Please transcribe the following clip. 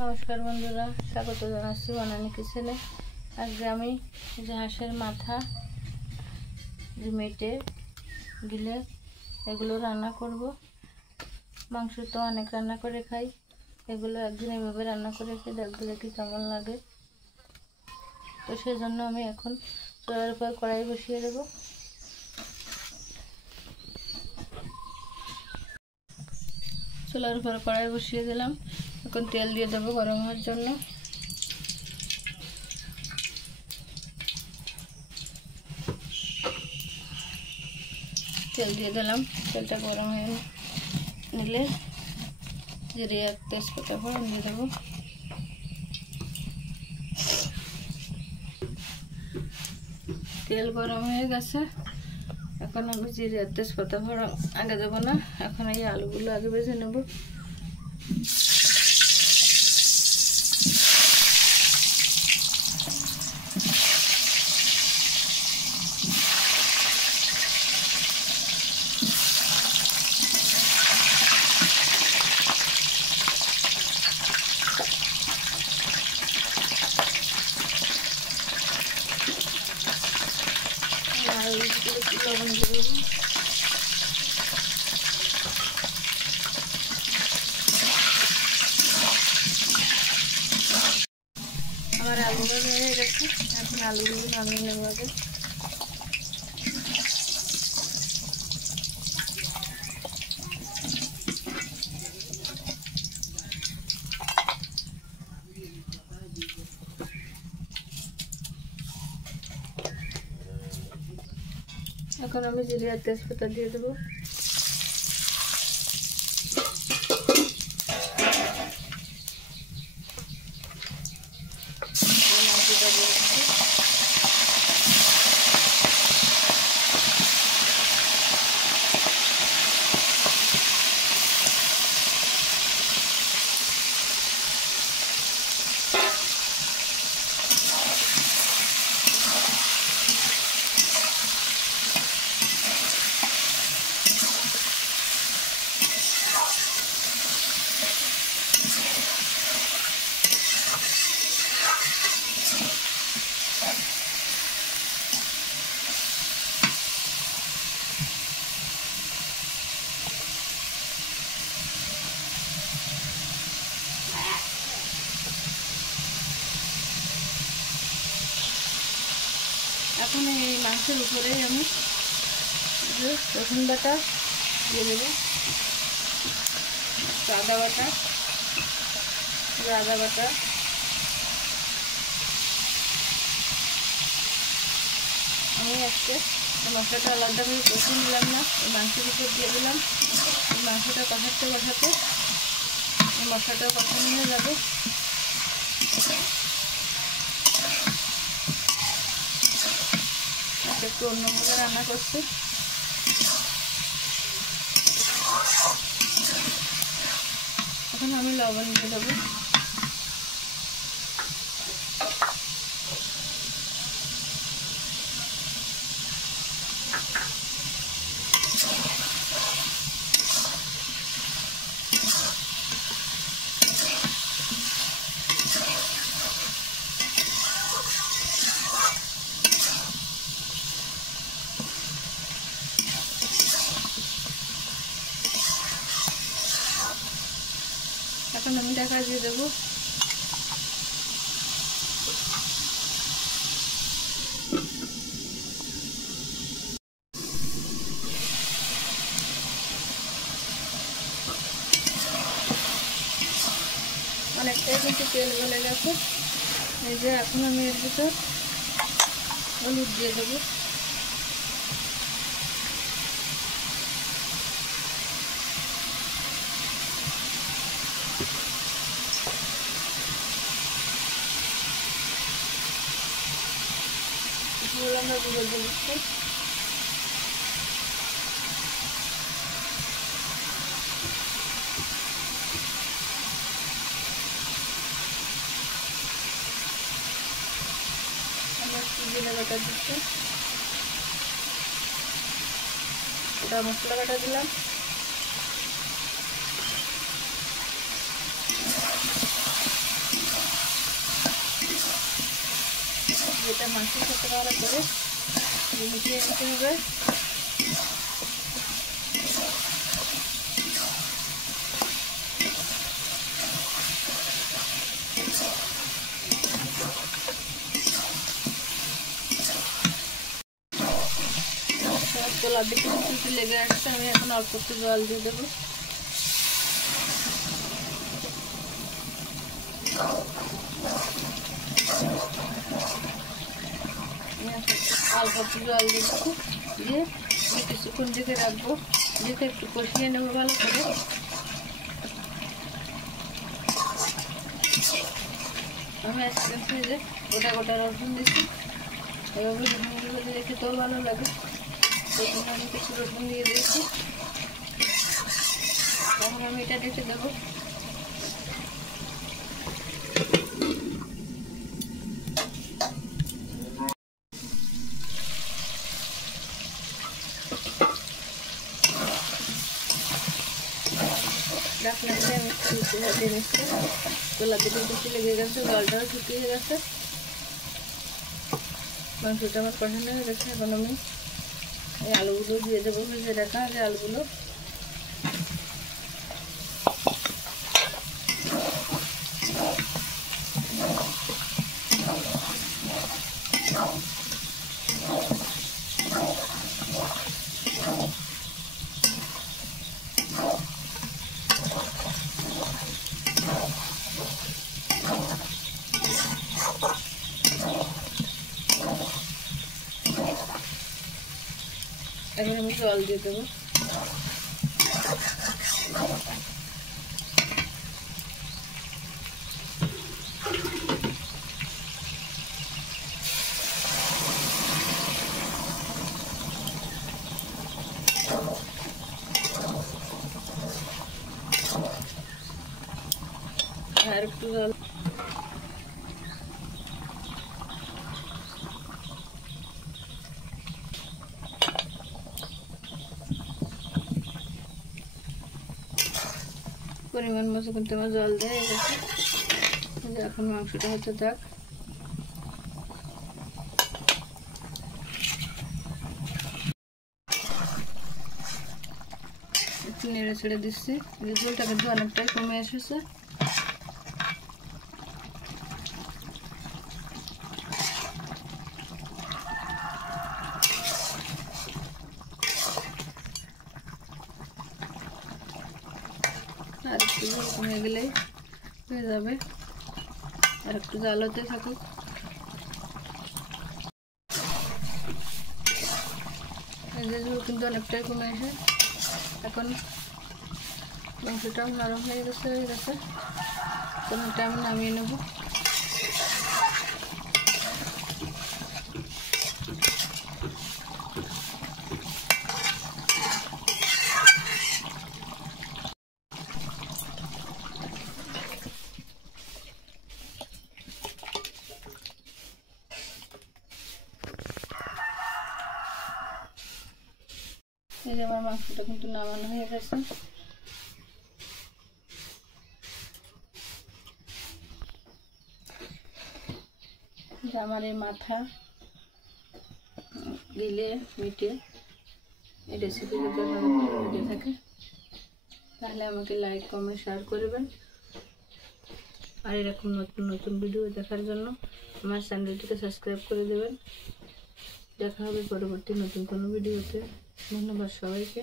নমস্কার বন্ধুরা, স্বাগত জানাচ্ছি বনানী কিচেনে। আজকে আমি হাঁসের মাথা মেটে গিলে এগুলো রান্না করব। মাংস তো অনেক রান্না করে খাই, এগুলো একদিন এভাবে রান্না করে খেয়ে দেখবো দেখি কেমন লাগে। তো সেজন্য আমি এখন চুলার উপর কড়াই বসিয়ে দেবো। চুলার উপর কড়াই বসিয়ে দিলাম। এখন তেল দিয়ে দেবো গরম হওয়ার জন্য। তেল দিয়ে দিলাম। তেলটা গরম হয়ে নিলে জিরে আর তেজপাতা ফোড়ন দিয়ে দেবো। তেল গরম হয়ে গেছে, এখন আমি জিরে আর তেজপাতা ফোড়ন আগে দেবো না, এখন এই আলুগুলো আগে ভেজে নেব। লবণ দিয়ে দেবো। আমার আলুগুলো হয়ে গেছে, এখন আলুগুলো নামিয়ে নেব আগে। এখন আমি জিরে আর তেজপাতা দিয়ে দেবো। এখন এই মাংসের উপরে আমি রসুন বাটা দিয়ে দেবো, আদা বাটা, আমি আজকে মশলাটা আলাদা করে কষে নিলাম না, এই মাংসের উপর দিয়ে দিলাম। এই মাংসটা কষাতে এই মশলাটা কষানো হয়ে যাবে। একটু অন্যভাবে রান্না করছি। এখন আমি লবণ দিয়ে দেবো। এখন আমি ঢাকা দিয়ে দেবো। অনেকটাই কিন্তু তেল গলে গেছে। এই যে এখন আমি এর ভিতর হলুদ দিয়ে দেবো। আমরা গুঁড়ো দিয়ে দিচ্ছি। জিরে বাটা দিচ্ছি, গোটা মশলা বাটা দিলাম, এটা মাংসের সাথে ভালো করে মিশিয়ে নিতে হবে। তলার দিকে একটু লেগে আসছে, আমি এখন অল্প একটু জল দিয়ে দেবো। অল্প একটু জল দিয়ে দেবো, দিয়ে কিছুক্ষণ ঢেকে রাখবো, ঢেকে একটু কষিয়ে নেবো ভালো করে। আমি আজকে ফ্রিজে গোটা গোটা রসুন দিচ্ছি, এভাবে রসুনগুলো দিয়ে খেতেও ভালো লাগে, ওই জন্য আমি কিছু রসুন দিয়ে দিয়েছি। এখন আমি এটা ঢেকে দেবো। ঢাকনা দিয়ে আমি একটু ভাজিয়ে নিচ্ছি। তোলা দিকে বেশি লেগে গেছে, জলটাও শুকিয়ে গেছে, মাংসটা আমার কষানো হয়ে গেছে। এখন আমি এই আলুগুলো দিয়ে দেবো, ভেজে রাখা যে আলুগুলো। এখন আমি জল দিয়ে দেবো। আর একটু জল, পরিমাণ মতো কিন্তু আমার জল দেওয়া গেছে। এখন মাংসটা হতে থাক। একটু নেড়ে ছেড়ে দিচ্ছি, ঝোলটা কিন্তু অনেকটাই কমে এসেছে। আর একটু ঝোল কমে গেলেই হয়ে যাবে, আর একটু জাল হতে থাকুক। এই যে ঝোল কিন্তু অনেকটাই কমে এসে, এখন মাংসটাও নরম হয়ে গেছে। এখন এটা আমি নামিয়ে নেব। এই যে আমার মাংসটা কিন্তু নামানো হয়ে গেছে। যে আমার এই মাথা গিলে মিটে এই রেসিপি যদি আপনাদের ভালো লেগে থাকে তাহলে আমাকে লাইক কমেন্ট শেয়ার করবেন। আর এরকম নতুন নতুন ভিডিও দেখার জন্য আমার চ্যানেলটিকে সাবস্ক্রাইব করে দেবেন। দেখা হবে পরবর্তী নতুন কোনো ভিডিওতে। ধন্যবাদ সবাইকে।